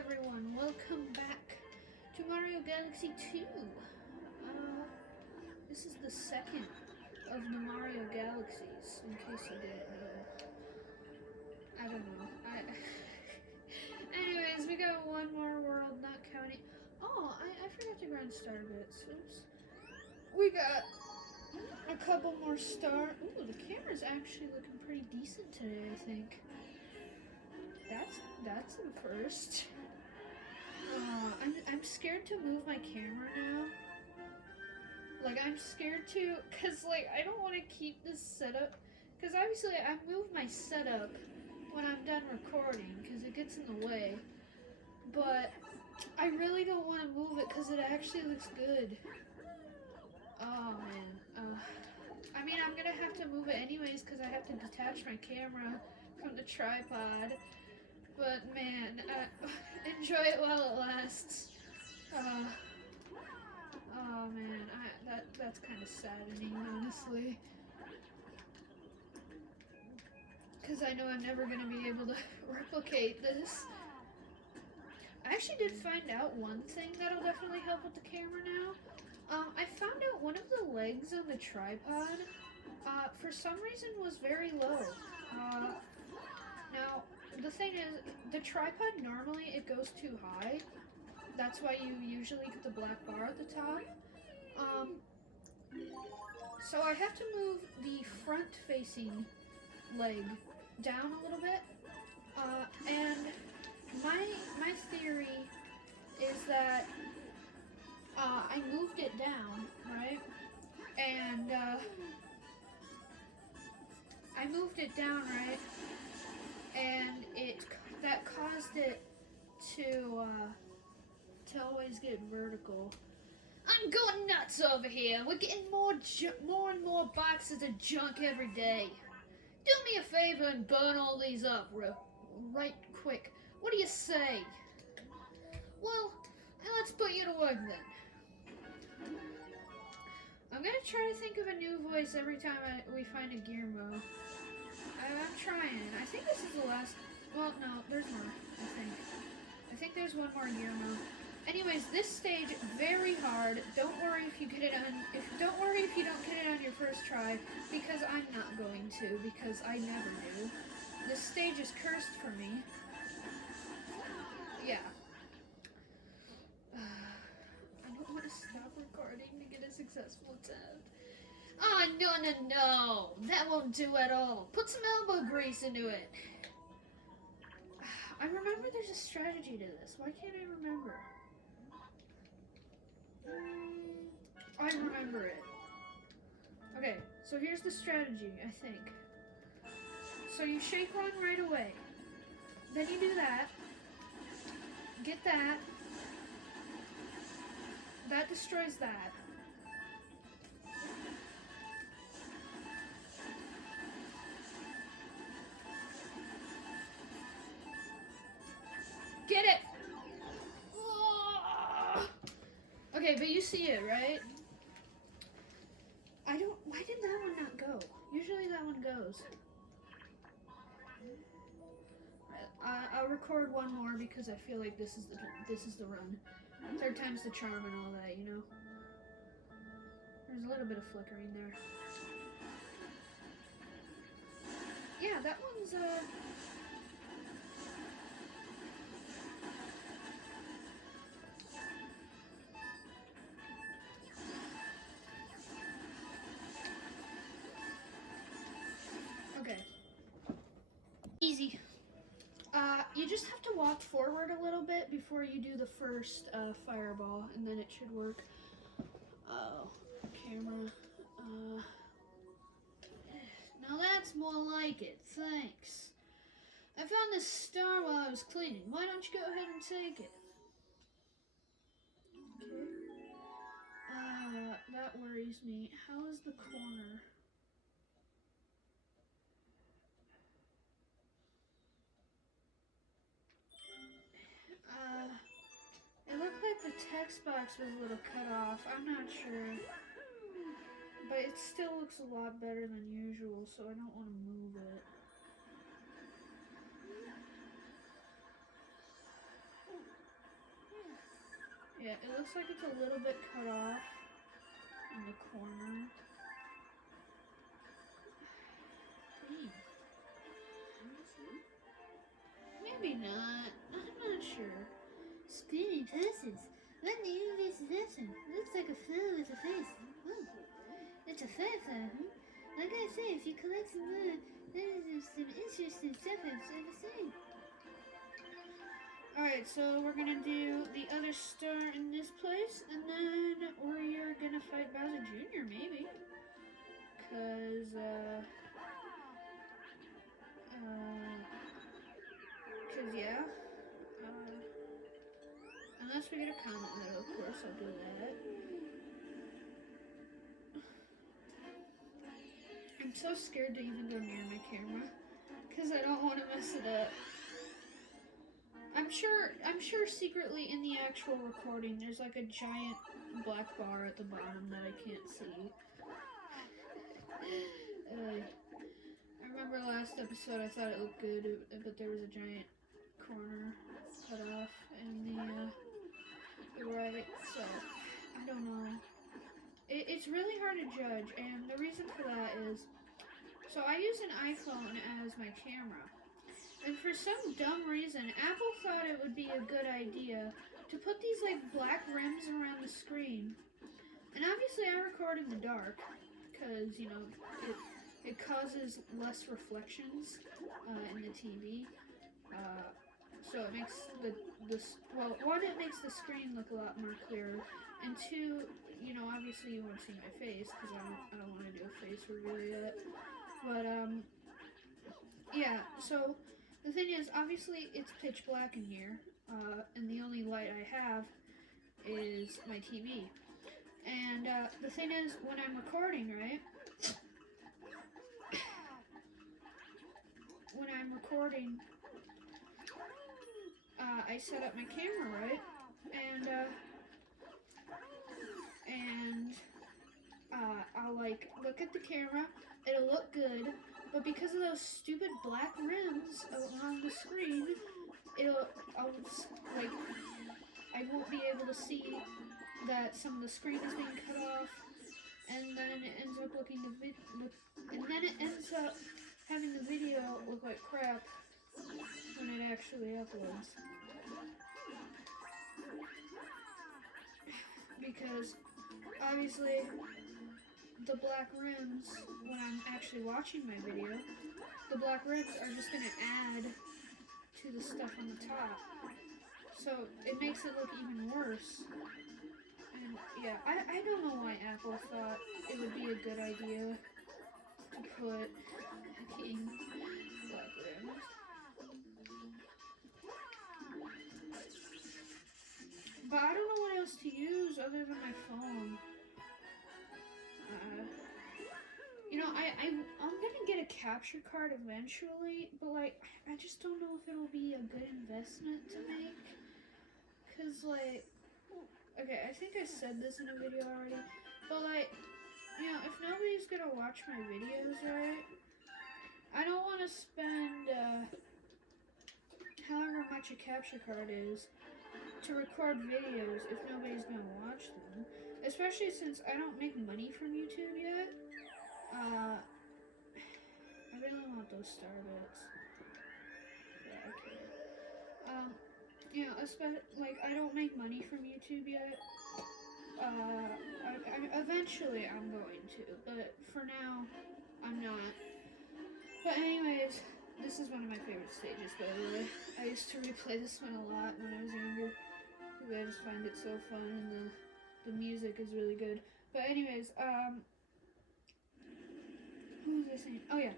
everyone, welcome back to Mario Galaxy 2. This is the second of the Mario Galaxies, in case you didn't know. I don't know. Anyways, we got one more world, not counting... Oh, I forgot to grind starbits. Oops. We got a couple more Ooh, the camera's actually looking pretty decent today, I think. That's a first. I'm scared to move my camera now. Like, I'm scared to, cause like I don't want to keep this setup, cause obviously I move my setup when I'm done recording, cause it gets in the way. But I really don't want to move it, cause it actually looks good. Oh man. I mean, I'm gonna have to move it anyways, cause I have to detach my camera from the tripod. But man, enjoy it while it lasts. Oh man, that's kind of saddening, honestly. Because I know I'm never going to be able to replicate this. I actually did find out one thing that'll definitely help with the camera now. I found out one of the legs on the tripod, for some reason, was very low. Now, the thing is, the tripod normally it goes too high. That's why you usually get the black bar at the top. So I have to move the front-facing leg down a little bit. And my theory is that I moved it down, right? And I moved it down, right? And that caused it to always get vertical. I'm going nuts over here. We're getting more and more boxes of junk every day. Do me a favor and burn all these up right quick. What do you say? Well, let's put you to work then. I'm gonna try to think of a new voice every time we find a Gearmo. I'm trying. I think this is the last... Well, no, there's more, I think there's one more Gearmo. Anyways, this stage, very hard. Don't worry if you get it on... Don't worry if you don't get it on your first try, because I'm not going to, because I never do. This stage is cursed for me. Yeah. I don't want to stop recording to get a successful attempt. Oh, no. That won't do at all. Put some elbow grease into it. I remember there's a strategy to this. Why can't I remember? I remember it. Okay, so here's the strategy, I think. So you shake one right away. Then you do that. Get that. That destroys that. Get it! Okay, but you see it, right? Why did that one not go? Usually that one goes. Right, I'll record one more because I feel like this is the run. Third time's the charm and all that, you know? There's a little bit of flickering there. Yeah, that one's, Okay. Easy. You just have to walk forward a little bit before you do the first fireball, and then it should work. Oh, camera. Now that's more like it, thanks. I found this star while I was cleaning. Why don't you go ahead and take it? Okay. That worries me. How is the corner? It looked like the text box was a little cut off. I'm not sure. But it still looks a lot better than usual, so I don't want to move it. Yeah, it looks like it's a little bit cut off in the corner. Maybe not. I'm not sure. Skinny pussies. What name is this one? Looks like a flower with a face. Oh, it's a firefly, huh? Like I say, if you collect some wood, there's some interesting stuff I've ever seen. Alright, so we're gonna do the other star in this place, and then we're gonna fight Bowser Jr. maybe. Cause, yeah. Unless we get a comet medal, of course, I'll do that. I'm so scared to even go near my camera, because I don't want to mess it up. I'm sure secretly in the actual recording there's like a giant black bar at the bottom that I can't see. I remember last episode I thought it looked good, but there was a giant corner cut off in the right, so I don't know. It's really hard to judge, and the reason for that is, so I use an iPhone as my camera. And for some dumb reason, Apple thought it would be a good idea to put these like black rims around the screen. And obviously I record in the dark because, you know, it causes less reflections in the TV. So it makes well, one, it makes the screen look a lot more clearer. And two, you know, obviously you won't see my face because I don't want to do a face reveal yet. But, yeah, so the thing is, obviously, it's pitch black in here, and the only light I have is my TV. And the thing is, when I'm recording, right? When I'm recording, I set up my camera, right? And I'll like look at the camera. It'll look good. But because of those stupid black rims along the screen, I won't be able to see that some of the screen is being cut off, and then it ends up having the video look like crap when it actually uploads. Because obviously the black rims, when I'm actually watching my video, the black rims are just going to add to the stuff on the top. So it makes it look even worse. And yeah, I don't know why Apple thought it would be a good idea to put fucking black rims. But I don't know what else to use other than my phone. You know, I'm gonna get a capture card eventually, but like, I just don't know if it'll be a good investment to make. Cause like, okay, I think I said this in a video already, but like, you know, if nobody's gonna watch my videos, right, I don't want to spend however much a capture card is to record videos if nobody's gonna watch them. Especially since I don't make money from YouTube yet. I really want those starbits. Yeah, okay. You know, like, I don't make money from YouTube yet. Eventually I'm going to, but for now, I'm not. But anyways, this is one of my favorite stages, by the way. I used to replay this one a lot when I was younger, because I just find it so fun, and the music is really good. But anyways, who was I saying? Oh yeah.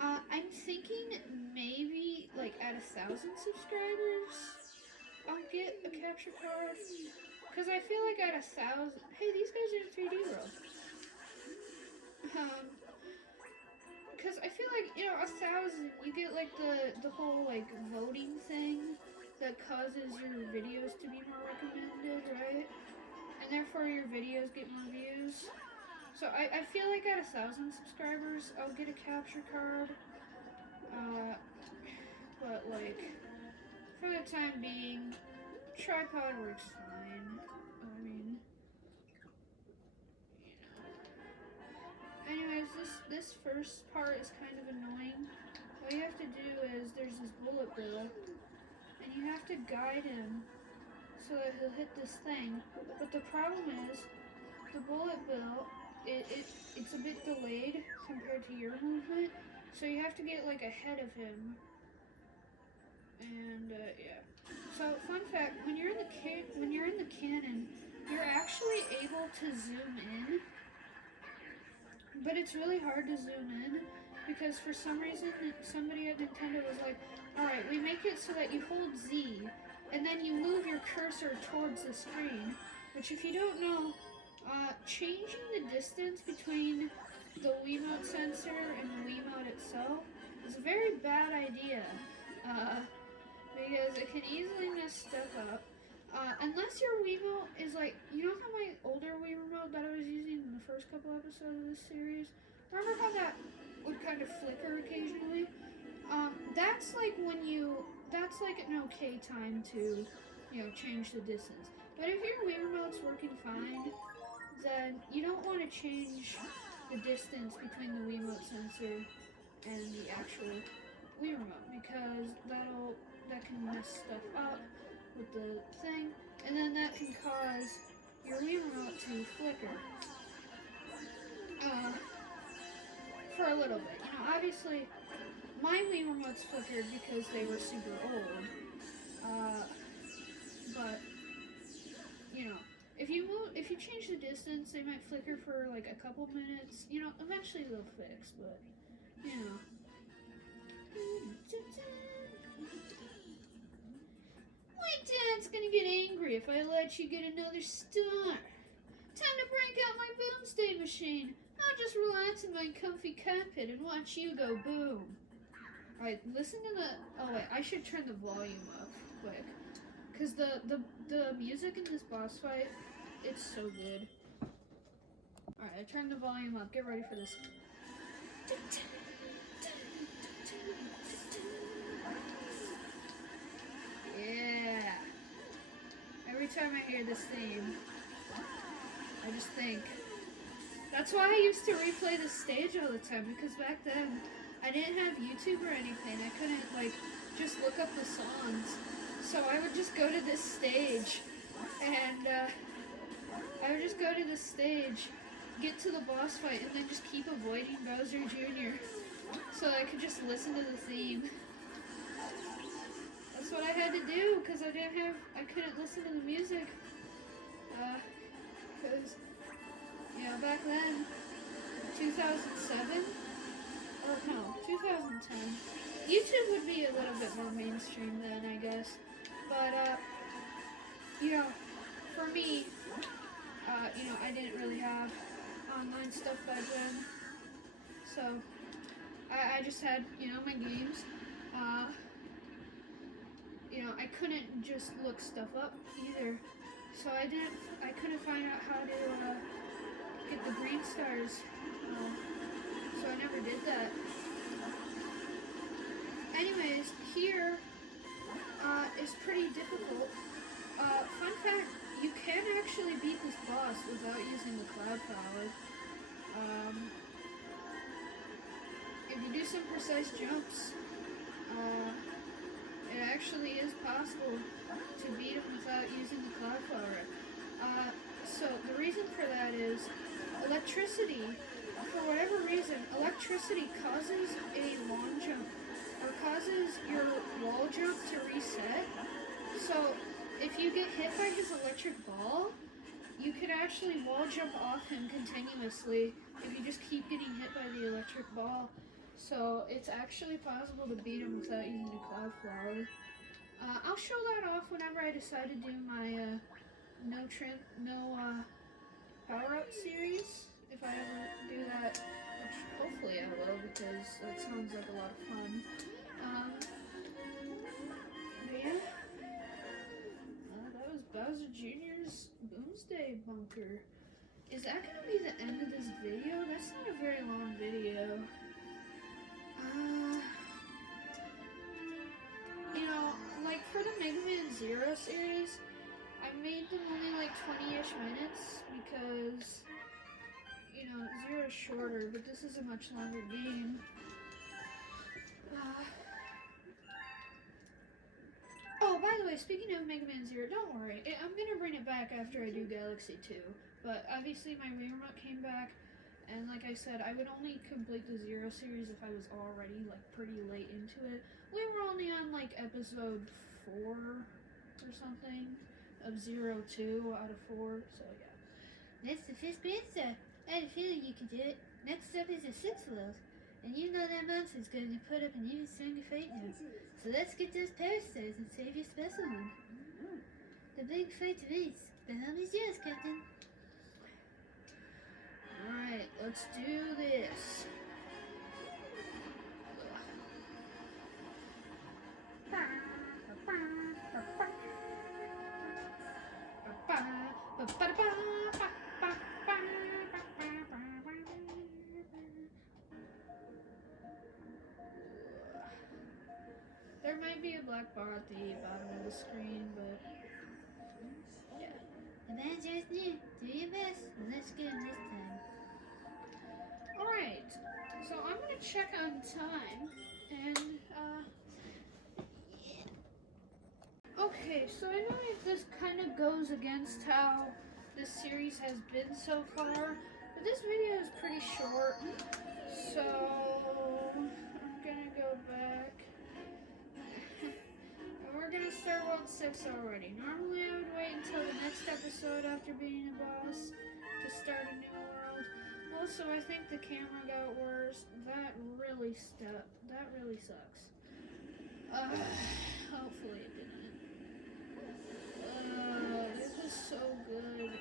I'm thinking maybe, like, at 1,000 subscribers, I'll get a capture card. Because I feel like at 1,000... Hey, these guys are in 3D world. Because I feel like, you know, 1,000, you get, like, the whole, like, voting thing that causes your videos to be more recommended, right? And therefore your videos get more views. So I feel like at 1,000 subscribers, I'll get a capture card. But like, for the time being, tripod works fine. this first part is kind of annoying. What you have to do is there's this bullet bill, and you have to guide him so that he'll hit this thing. But the problem is, the bullet bill, it's a bit delayed compared to your movement, so you have to get like ahead of him. And yeah. So fun fact: when you're in the cannon, you're actually able to zoom in, but it's really hard to zoom in because for some reason somebody at Nintendo was like, "All right, we make it so that you hold Z, and then you move your cursor towards the screen." Which, if you don't know, changing the distance between the Wiimote sensor and the Wiimote itself is a very bad idea. Because it can easily mess stuff up. Unless your Wiimote is like, you know how my older Wii remote that I was using in the first couple episodes of this series, remember how that would kind of flicker occasionally? That's like that's like an okay time to, change the distance. But if your Wii remote's working fine, then you don't want to change the distance between the Wiimote sensor and the actual Wii remote, because that can mess stuff up with the thing, and then that can cause your Wii remote to flicker for a little bit. Obviously, my Wii remotes flickered because they were super old, but if you change the distance, they might flicker for like a couple minutes. Eventually they'll fix, but My dad's gonna get angry if I let you get another star. Time to break out my boomstay machine. I'll just relax in my comfy carpet and watch you go boom. Alright, listen to the... Oh wait, I should turn the volume up quick. Because the music in this boss fight, it's so good. Alright, I turned the volume up. Get ready for this. Yeah. Every time I hear this theme, I just think. That's why I used to replay this stage all the time, because back then I didn't have YouTube or anything. I couldn't just look up the songs. So I would just go to this stage, and get to the boss fight, and then just keep avoiding Bowser Jr. so I could just listen to the theme. That's what I had to do, because I couldn't listen to the music. Because, back then, 2007, or no, 2010, YouTube would be a little bit more mainstream then, I guess. But, for me, I didn't really have online stuff back then. So, I just had, my games. I couldn't just look stuff up either. So I couldn't find out how to get the green stars. So I never did that. Anyways, here is pretty difficult. Fun fact, you can actually beat this boss without using the cloud power. If you do some precise jumps, it actually is possible to beat him without using the cloud power. So the reason for that is electricity. For whatever reason, electricity causes a long jump, or causes your wall jump to reset. So if you get hit by his electric ball, you can actually wall jump off him continuously if you just keep getting hit by the electric ball. So it's actually possible to beat him without using a cloud flower. I'll show that off whenever I decide to do my no power-up series. If I ever do that, which hopefully I will, because that sounds like a lot of fun. But yeah, that was Bowser Jr.'s Boomsday Bunker. Is that going to be the end of this video? That's not a very long video. For the Mega Man Zero series, I made them only like 20-ish minutes because, you know, Zero's shorter, but this is a much longer game. Oh, by the way, speaking of Mega Man Zero, don't worry. I'm gonna bring it back after I do Galaxy 2. But obviously my Wii Remote came back, and like I said, I would only complete the Zero series if I was already, like, pretty late into it. We were only on, like, episode 4 or something of Zero 2 out of 4, so yeah. That's the 5th answer. I had a feeling you could do it. Next up is the 6th world. And you know that monster's going to put up an even stronger fight now. So let's get those power stars and save your special one. The big fight awaits. The helm is yours, Captain. Alright, let's do this. There might be a black bar at the bottom of the screen, but yeah. The manager's near. Do your best, and let's get him this time. Alright, so I'm gonna check on time, and okay, so I know this kind of goes against how this series has been so far, but this video is pretty short, so I'm gonna go back. And we're gonna start World 6 already. Normally I would wait until the next episode after beating a boss to start a new world. Also, I think the camera got worse. That really sucks. Hopefully it didn't. This is so good.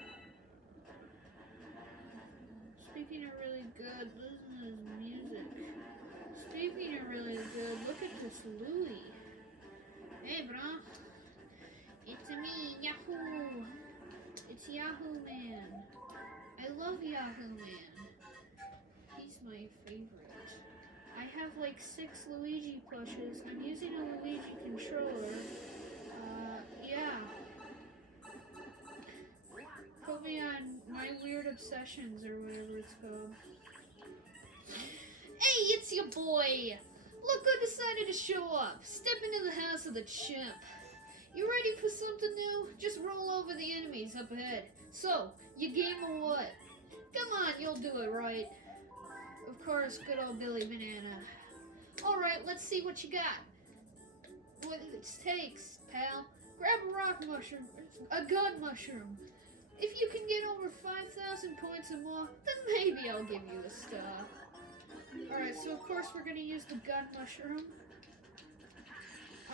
Speaking of really good, listen to his music. Speaking of really good, look at this Louie. Hey, bro. It's me, Yahoo. It's Yahoo Man. I love Yahoo Man. He's my favorite. I have like 6 Luigi plushes. I'm using a Luigi controller. Yeah. Put me on My Weird Obsessions or whatever it's called. Hey, it's your boy! Look who decided to show up! Step into the house of the chimp. You ready for something new? Just roll over the enemies up ahead. So, you game or what? Come on, you'll do it right. Of course, good old Billy Banana. Alright, let's see what you got. What it takes, pal. Grab a rock mushroom, a gun mushroom. If you can get over 5,000 points or more, then maybe I'll give you a star. Alright, so of course we're gonna use the gun mushroom.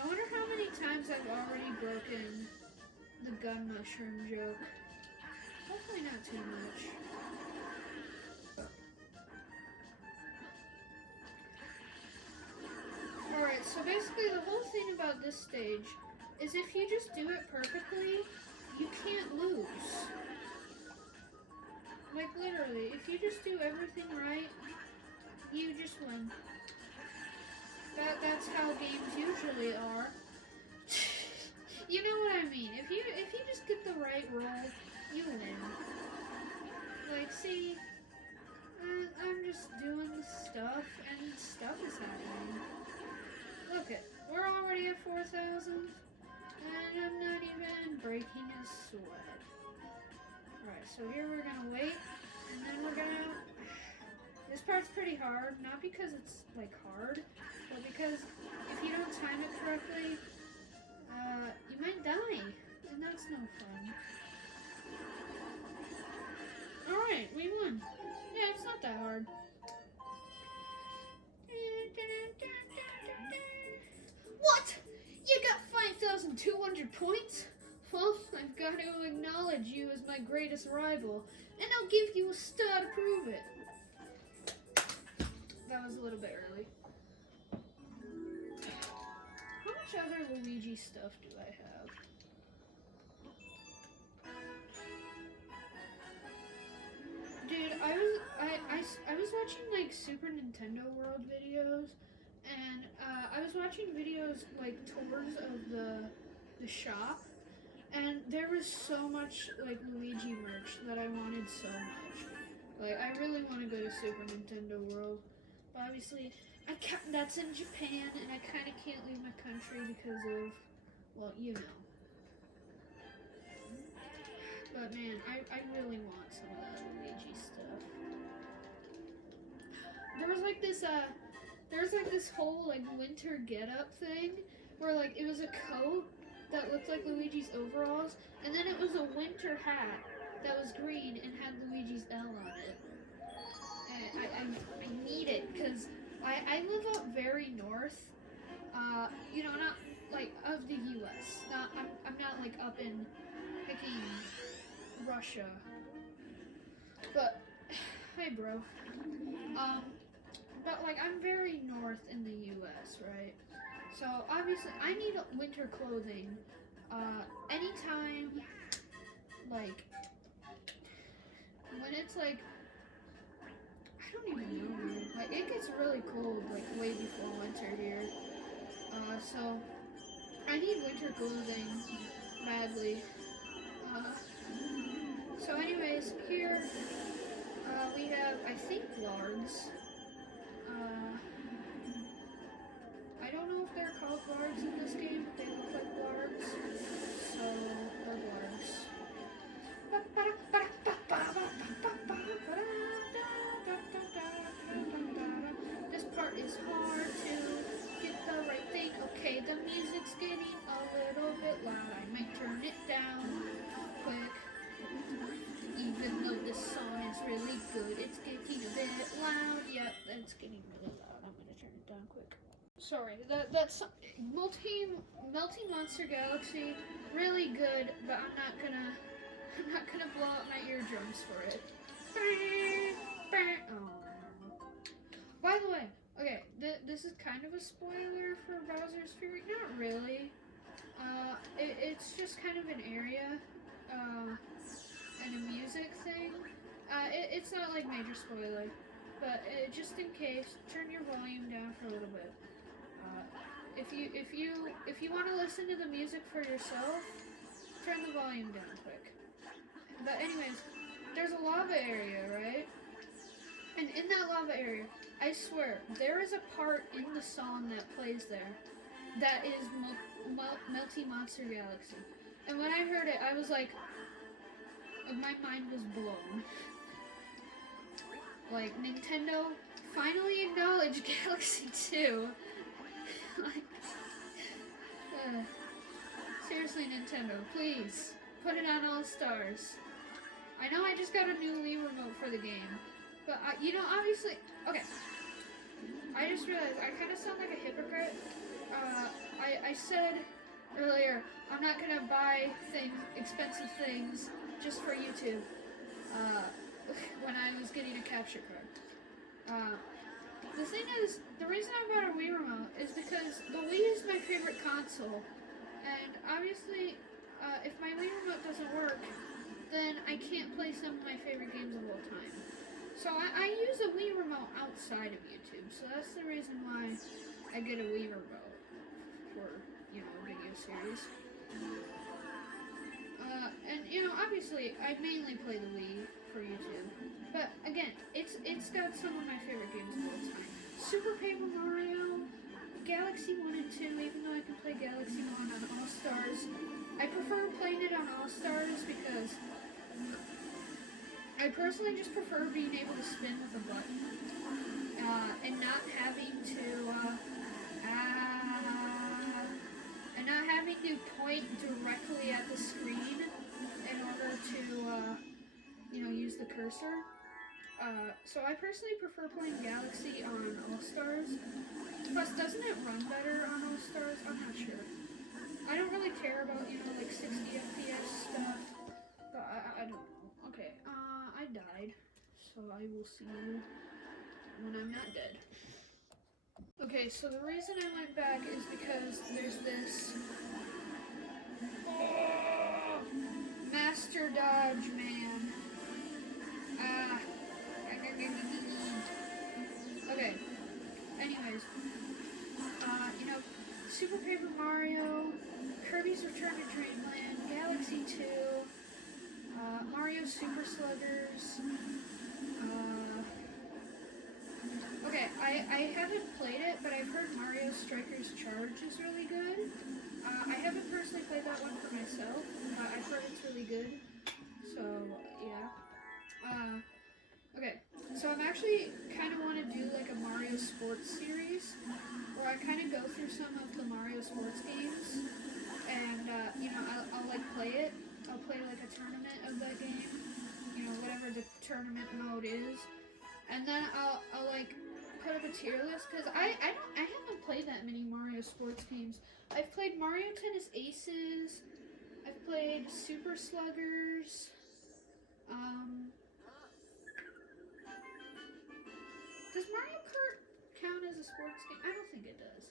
I wonder how many times I've already broken the gun mushroom joke. Hopefully not too much. Alright, so basically the whole thing about this stage is if you just do it perfectly, you can't lose. Like literally, if you just do everything right, you just win. That's how games usually are. You know what I mean? If you just get the right roll, you win. Like, see, I'm just doing stuff, and stuff is happening. Look it, we're already at 4,000, and I'm not even breaking a sweat. Alright, so here we're gonna wait, and then we're gonna... This part's pretty hard, not because it's, like, hard, but because if you don't time it correctly, you might die, and that's no fun. Alright, we won. Yeah, it's not that hard. What? You got 5,200 points? Well, I've got to acknowledge you as my greatest rival, and I'll give you a star to prove it. That was a little bit early. How much other Luigi stuff do I have? Dude, I was watching like Super Nintendo World videos, and I was watching videos like tours of the shop, and there was so much like Luigi merch that I wanted so much. Like, I really want to go to Super Nintendo World, but obviously, that's in Japan, and I kind of can't leave my country because of, well, you know. But man, I really want some of that Luigi stuff. There was like this whole like winter get-up thing where like it was a coat that looked like Luigi's overalls, and then it was a winter hat that was green and had Luigi's L on it. And I need it because I live up very north. You know, not like of the U.S. I'm not like up in picking Russia. But hi, bro. But like I'm very north in the U.S., right? So obviously I need winter clothing. Anytime, like when it's like I don't even know, man. Like it gets really cold, like way before winter here. So I need winter clothing badly. So anyways, here we have, I think, largs. I don't know if they're called largs in this game, but they look like largs. So, they're largs. This part is hard to get the right thing. Okay, the music's getting a little bit loud. I might turn it down quick. Even though this song is really good, it's getting a bit loud. Yep, it's getting really loud. I'm gonna turn it down quick. Sorry, that's Melting Monster Galaxy, really good, but I'm not gonna blow out my eardrums for it. Oh. By the way, okay, this is kind of a spoiler for Bowser's Fury. Not really. It's just kind of an area. And a music thing. It's not like major spoiler, but just in case, turn your volume down for a little bit. If you want to listen to the music for yourself, turn the volume down quick. But anyways, there's a lava area, right? And in that lava area, I swear, there is a part in the song that plays there that is Melty Monster Galaxy. And when I heard it, I was like, my mind was blown. Like, Nintendo finally acknowledged Galaxy 2. Like, seriously, Nintendo, please, put it on All Stars. I know I just got a new Wii remote for the game, but, you know, obviously, okay, I just realized I kind of sound like a hypocrite. I said earlier, I'm not gonna buy expensive things just for YouTube, when I was getting a capture card. The thing is, the reason I bought a Wii remote is because the Wii is my favorite console, and obviously, if my Wii remote doesn't work, then I can't play some of my favorite games of all time. So I use a Wii remote outside of YouTube, so that's the reason why I get a Wii remote for, you know, a video series. And, you know, obviously, I mainly play the Wii for YouTube. But, again, it's got some of my favorite games of all time. Super Paper Mario, Galaxy 1 and 2, even though I can play Galaxy 1 on All-Stars. I prefer playing it on All-Stars because I personally just prefer being able to spin with a button. And not having to point directly at the screen in order to, you know, use the cursor. So I personally prefer playing Galaxy on All-Stars. Plus, doesn't it run better on All-Stars? I'm not sure. I don't really care about, you know, like 60 FPS stuff. But I don't know. Okay, I died. So I will see you when I'm not dead. Okay, so the reason I went back is because there's this Master Dodge Man. Okay. Anyways, you know, Super Paper Mario, Kirby's Return to Dreamland, Galaxy 2, Mario Super Sluggers, I haven't played it, but I've heard Mario Strikers Charge is really good. I haven't personally played that one for myself, but I've heard it's really good. So, yeah. Okay, so I'm actually kind of want to do like a Mario Sports series where I kind of go through some of the Mario Sports games and, you know, I'll like play it. I'll play like a tournament of that game, you know, whatever the tournament mode is. And then I'll like put up a tier list because I haven't played that many Mario Sports games. I've played Mario Tennis Aces. I've played Super Sluggers. Does Mario Kart count as a sports game? I don't think it does.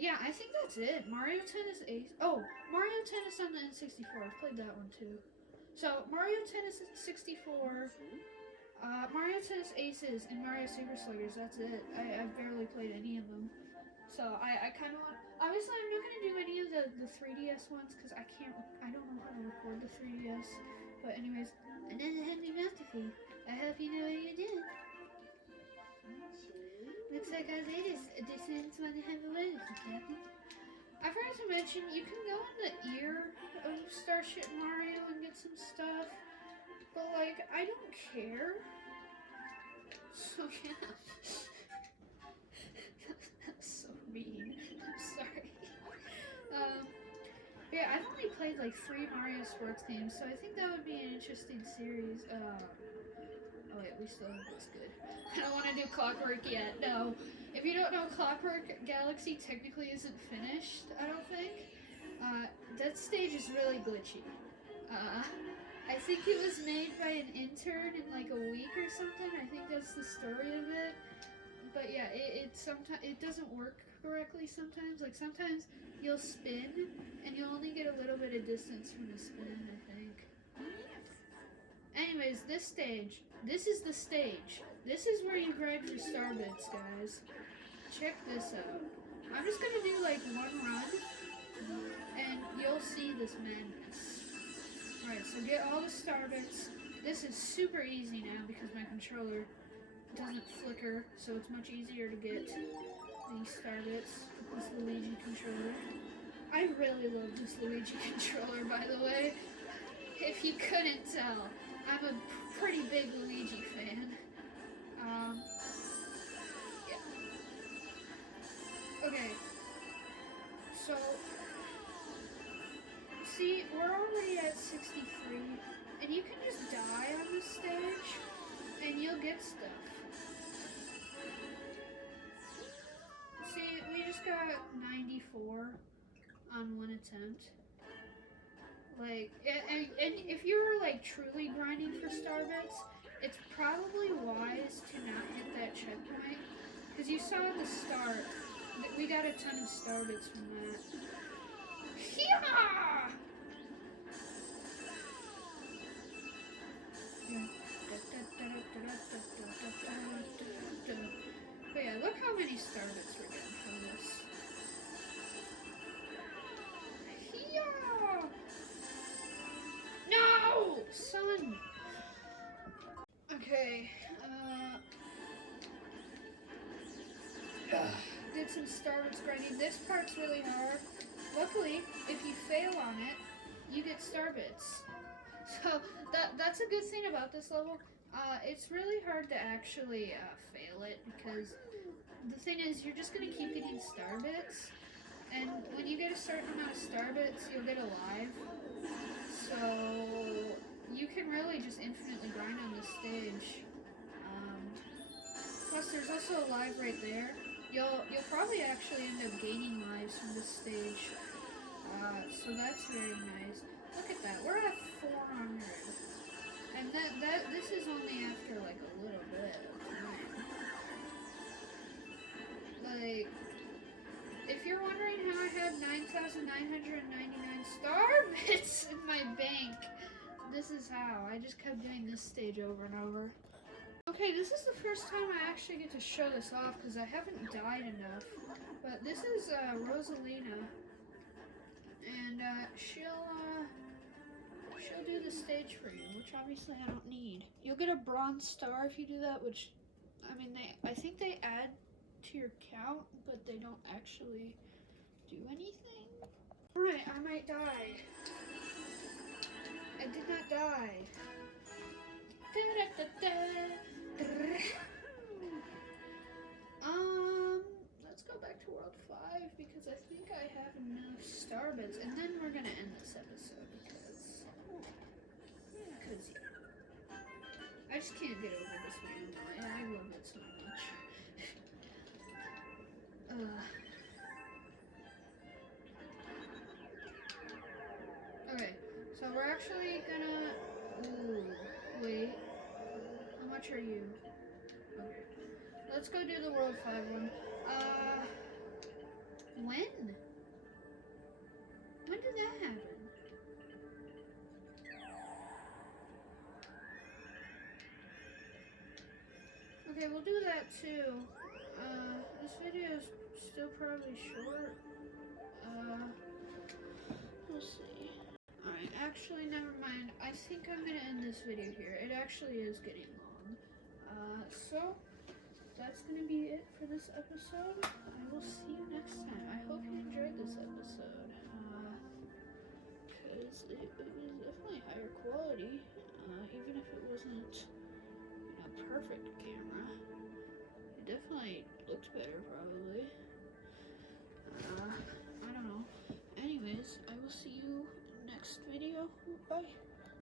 Yeah, I think that's it. Mario Tennis Ace. Oh, Mario Tennis on the N64. I've played that one too. So Mario Tennis 64, Mario Tennis Aces, and Mario Super Sluggers. That's it. I've barely played any of them. So I kind of want. Obviously, I'm not gonna do any of the 3DS ones because I can't. I don't know how to record the 3DS. But anyways, Another happy birthday. I hope you know what you did. Looks like our latest additions want to have a word with you, Captain. I forgot to mention, you can go in the ear of Starship Mario and get some stuff. But, like, I don't care. So, yeah. That's so mean. I'm sorry. Yeah, I've only played, like, 3 Mario Sports games, so I think that would be an interesting series. Oh wait, we still have this good. I don't want to do Clockwork yet, no. If you don't know, Clockwork Galaxy technically isn't finished, I don't think. That stage is really glitchy. I think it was made by an intern in like a week or something. I think that's the story of it. But yeah, it sometimes it doesn't work correctly sometimes. Like sometimes you'll spin and you'll only get a little bit of distance from the spin, I think. Anyways, this stage. This is the stage. This is where you grind for starbits, guys. Check this out. I'm just gonna do like one run, and you'll see this madness. Alright, so get all the starbits. This is super easy now because my controller doesn't flicker, so it's much easier to get these starbits. This Luigi controller. I really love this Luigi controller, by the way. If you couldn't tell, I'm a pretty big Luigi fan. Yeah. Okay. So, see, we're already at 63, and you can just die on this stage, and you'll get stuff. See, we just got 94 on one attempt. Like, and if you're like truly grinding for starbits, it's probably wise to not hit that checkpoint, because you saw at the start that we got a ton of starbits from that. Yeah! But yeah, look how many starbits we're getting from this. Yeah! No! Son! Okay, did some starbits grinding. This part's really hard. Luckily, if you fail on it, you get starbits. So, that's a good thing about this level. It's really hard to actually fail it, because the thing is, you're just gonna keep getting starbits, and when you get a certain amount of starbits, you'll get alive. So you can really just infinitely grind on this stage. Plus, there's also a live right there. You'll probably actually end up gaining lives from this stage. So that's very nice. Look at that. We're at 400, and this is only after like a little bit of time. Like, if you're wondering how I had 9,999 starbits in my bank, this is how. I just kept doing this stage over and over. Okay, this is the first time I actually get to show this off because I haven't died enough. But this is Rosalina, and she'll do the stage for you, which obviously I don't need. You'll get a bronze star if you do that, which I mean, I think they add to your count, but they don't actually do anything. Alright, I might die. I did not die. Let's go back to World 5 because I think I have enough starbits, and then we're gonna end this episode because yeah. I just can't get over this man. I love it so much. Okay, so we're actually gonna. Ooh, wait. How much are you? Okay. Let's go do the World 5 one. When? When did that happen? Okay, we'll do that too. This video is still probably short. We'll see. Alright, actually, never mind. I think I'm gonna end this video here. It actually is getting long. So, that's gonna be it for this episode. I will see you next time. I hope you enjoyed this episode. Because it was definitely higher quality. Even if it wasn't, perfect camera. It definitely looked better, probably. I don't know. Anyways, I will see you next video. Bye.